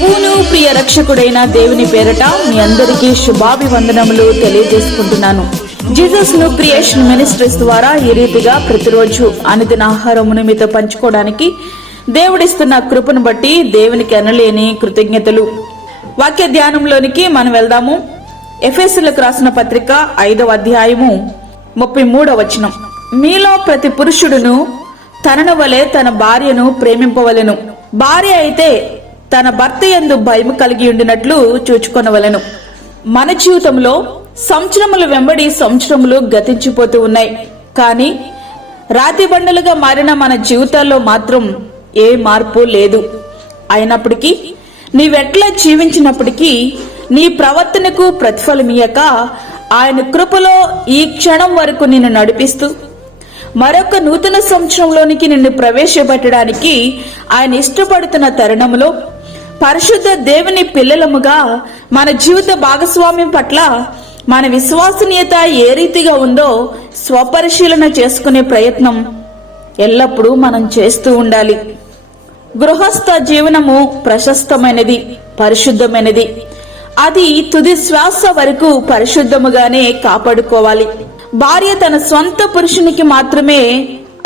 ప్రభువును ప్రియ రక్షకుడైన దేవుని పేరట మీ అందరికీ శుభాభివందనములు తెలియజేసుకుంటున్నాను. జీసస్ ను క్రియేషన్ మినిస్ట్రీస్ ద్వారా ఈ రీతిగా ప్రతిరోజు అనుదిన ఆహారమును మీతో పంచుకోవడానికి దేవుడిస్తున్న కృపను బట్టి దేవునికి అనలేని కృతజ్ఞతలు. వాక్య ధ్యానంలోనికి మనం వెళ్దాము. ఎఫెసీయులకు రాసిన పత్రిక 5వ అధ్యాయము 33వ వచనం. మీలో ప్రతి పురుషుడును తనను వలె తన భార్యను ప్రేమింపవలెను, భార్య అయితే తన భర్త యందు భయము కలిగి ఉండినట్లు చూచుకొనవలెను. మన జీవితంలో సంవత్సరములు వెంబడి సంవత్సరములు గతించిపోతూ ఉన్నాయి. కానీ రాతి బండలుగా మారిన మన జీవితాల్లో మాత్రం ఏ మార్పు లేదు. అయినప్పటికీ నీవెట్లా జీవించినప్పటికీ నీ ప్రవర్తనకు ప్రతిఫలమియ్యక ఆయన కృపలో ఈ క్షణం వరకు నిన్ను నడిపిస్తూ మరొక నూతన సంవత్సరంలోనికి నిన్ను ప్రవేశపెట్టడానికి ఆయన ఇష్టపడుతున్న తరుణంలో పరిశుద్ధ దేవుని పిల్లలముగా మన జీవిత భాగస్వామ్యం పట్ల మన విశ్వసనీయత ఏ రీతిగా ఉందో స్వపరిశీలన చేసుకునే ప్రయత్నం ఎల్లప్పుడూ మనం చేస్తూ ఉండాలి. గృహస్థ జీవనము ప్రశస్తమైనది, పరిశుద్ధమైనది. అది తుది శ్వాస వరకు పరిశుద్ధముగానే కాపాడుకోవాలి. భార్య తన స్వంత పురుషునికి మాత్రమే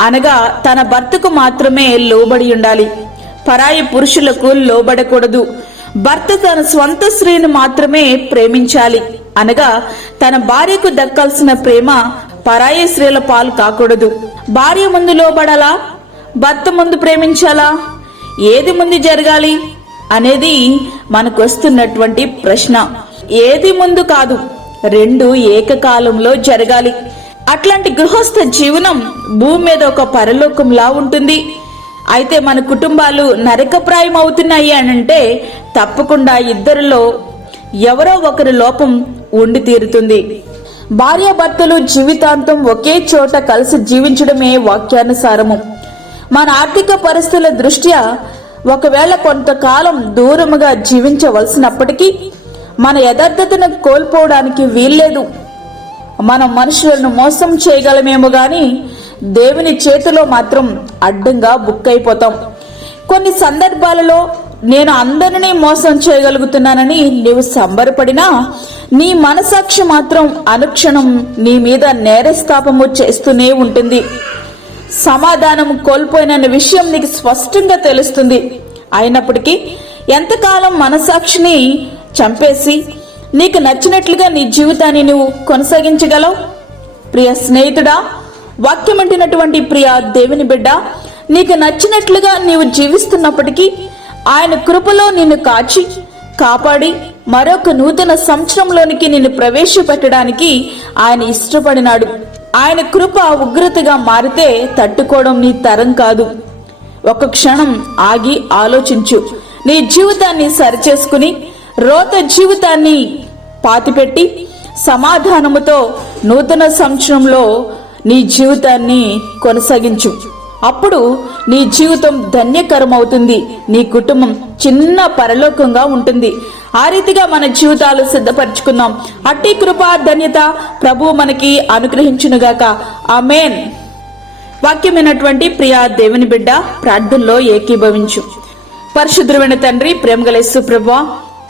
అనగా తన భర్తకు మాత్రమే లోబడి ఉండాలి. పరాయి పురుషులకు లోబడకూడదు. భర్త తన స్వంత స్త్రీని మాత్రమే ప్రేమించాలి అనగా తన భార్యకు దక్కాల్సిన ప్రేమ పరాయి స్త్రీల పాలు కాకూడదు. భార్య ముందు లోబడాలా, భర్త ముందు ప్రేమించాలా, ఏది ముందు జరగాలి అనేది మనకు వస్తున్నటువంటి ప్రశ్న. ఏది ముందు కాదు, రెండు ఏకకాలంలో జరగాలి. అట్లాంటి గృహస్థ జీవనం భూమి మీద ఒక పరలోకంలా ఉంటుంది. అయితే మన కుటుంబాలు నరకప్రాయం అవుతున్నాయి అనంటే తప్పకుండా ఇద్దరిలో ఎవరో ఒకరి లోపం ఉండి తీరుతుంది. భార్యాభర్తలు జీవితాంతం ఒకే చోట కలిసి జీవించడమే వాక్యానుసారము. మన ఆర్థిక పరిస్థితుల దృష్ట్యా ఒకవేళ కొంతకాలం దూరముగా జీవించవలసినప్పటికీ మన యథార్థతను కోల్పోవడానికి వీల్లేదు. మనం మనుషులను మోసం చేయగలమేమో గాని దేవుని చేతిలో మాత్రం అడ్డంగా బుక్కైపోతాం. కొన్ని సందర్భాలలో నేను అందరినీ మోసం చేయగలుగుతున్నానని నీవు సంబరపడినా నీ మనసాక్షి మాత్రం అనుక్షణం నీ మీద నేరస్థాపము చేస్తూనే ఉంటుంది. సమాధానం కోల్పోయిన విషయం నీకు స్పష్టంగా తెలుస్తుంది. అయినప్పటికీ ఎంతకాలం మనసాక్షిని చంపేసి నీకు నచ్చినట్లుగా నీ జీవితాన్ని నువ్వు కొనసాగించగలవు? ప్రియ స్నేహితుడా, వాక్యం అంటున్నటువంటి ప్రియ దేవుని బిడ్డ, నీకు నచ్చినట్లుగా నీవు జీవిస్తున్నప్పటికీ ఆయన కృపలో నిన్ను కాచి కాపాడి మరొక నూతన సంవత్సరంలోనికి నిన్ను ప్రవేశపెట్టడానికి ఆయన ఇష్టపడినాడు. ఆయన కృప ఉగ్రతగా మారితే తట్టుకోవడం నీ తరం కాదు. ఒక క్షణం ఆగి ఆలోచించు. నీ జీవితాన్ని సరిచేసుకుని రోత జీవితాన్ని పాతిపెట్టి సమాధానముతో నూతన సంవత్సరంలో నీ జీవితాన్ని కొనసాగించు. అప్పుడు నీ జీవితం ధన్యకరమవుతుంది. నీ కుటుంబం చిన్న పరలోకంగా ఉంటుంది. ఆ రీతిగా మన జీవితాలు సిద్ధపరచుకుందాం. అట్టి కృపా ధన్యత ప్రభువు మనకి అనుగ్రహించునుగాక. ఆమేన్. వాక్యమైనటువంటి ప్రియ దేవుని బిడ్డ, ప్రార్థనలో ఏకీభవించు. పరిశుద్ధమైన తండ్రి, ప్రేమగల యేసు ప్రభువా,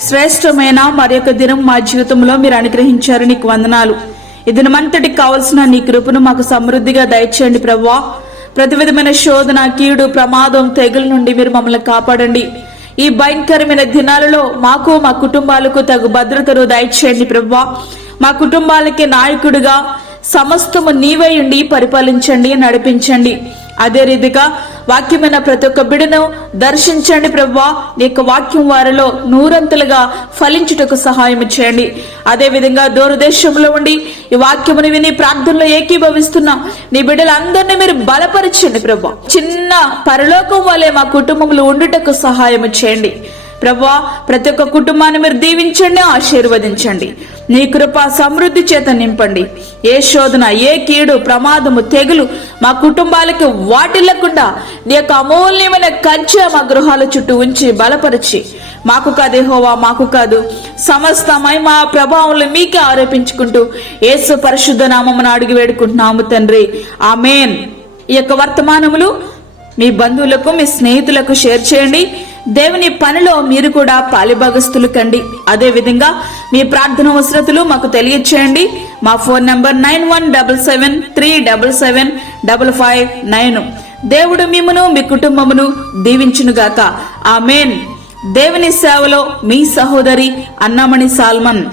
శ్రేష్టమైన మరి యొక్క దినం మా జీవితంలో మీరు అనుగ్రహించారు. నీకు వందనాలు. ఈ దినమంతటికి కావలసిన నీ కృపను మాకు సమృద్ధిగా దయచేయండి ప్రభువా. ప్రతి విధమైన శోధన, కీడు, ప్రమాదం, తెగుల నుండి మీరు మమ్మల్ని కాపాడండి. ఈ భయంకరమైన దినాలలో మాకు మా కుటుంబాలకు తగు భద్రతను దయచేయండి ప్రభువా. మా కుటుంబాలకి నాయకుడిగా సమస్తము నీవే ఉండి పరిపాలించండి, నడిపించండి. అదే రీతిగా వాక్యమైన ప్రతి ఒక్క బిడను దర్శించండి ప్రభువా. నీ యొక్క వాక్యం వారిలో నూరంతలుగా ఫలించుటకు సహాయం చేయండి. అదే విధంగా దూరదేశంలో ఉండి ఈ వాక్యముని విని ప్రార్థనలో ఏకీభవిస్తున్నా నీ బిడ్డలందరినీ మీరు బలపరచండి ప్రభువా. చిన్న పరలోకం వలె మా కుటుంబంలో ఉండుటకు సహాయం చేయండి ప్రభువా. ప్రతి ఒక్క కుటుంబాన్ని మీరు దీవించండి, ఆశీర్వదించండి. నీ కృప సమృద్ధి చేత నింపండి. ఏ శోధన, ఏ కీడు, ప్రమాదము, తెగులు మా కుటుంబాలకు వాటిల్లకుండా నీ యొక్క అమూల్యమైన కంచె మా గృహాల చుట్టూ ఉంచి బలపరిచి, మాకు కాదు యెహోవా, మాకు కాదు, సమస్త మహిమ ప్రభావములు మీకే ఆరోపించుకుంటూ యేసు పరిశుద్ధ నామమున అడిగి వేడుకుంటున్నాము తండ్రి. ఆమేన్. ఈ యొక్క వర్తమానములు మీ బంధువులకు, మీ స్నేహితులకు షేర్ చేయండి. దేవుని పనిలో మీరు కూడా పాలిభాగస్తులు కండి. అదే విధంగా మీ ప్రార్థన అవసరతలు మాకు తెలియచేయండి. మా ఫోన్ నంబర్ 9177377559. దేవుడు మిమ్మును మీ కుటుంబమును దీవించునుగాక. ఆమేన్. దేవుని సేవలో మీ సహోదరి అన్నామణి సాల్మన్.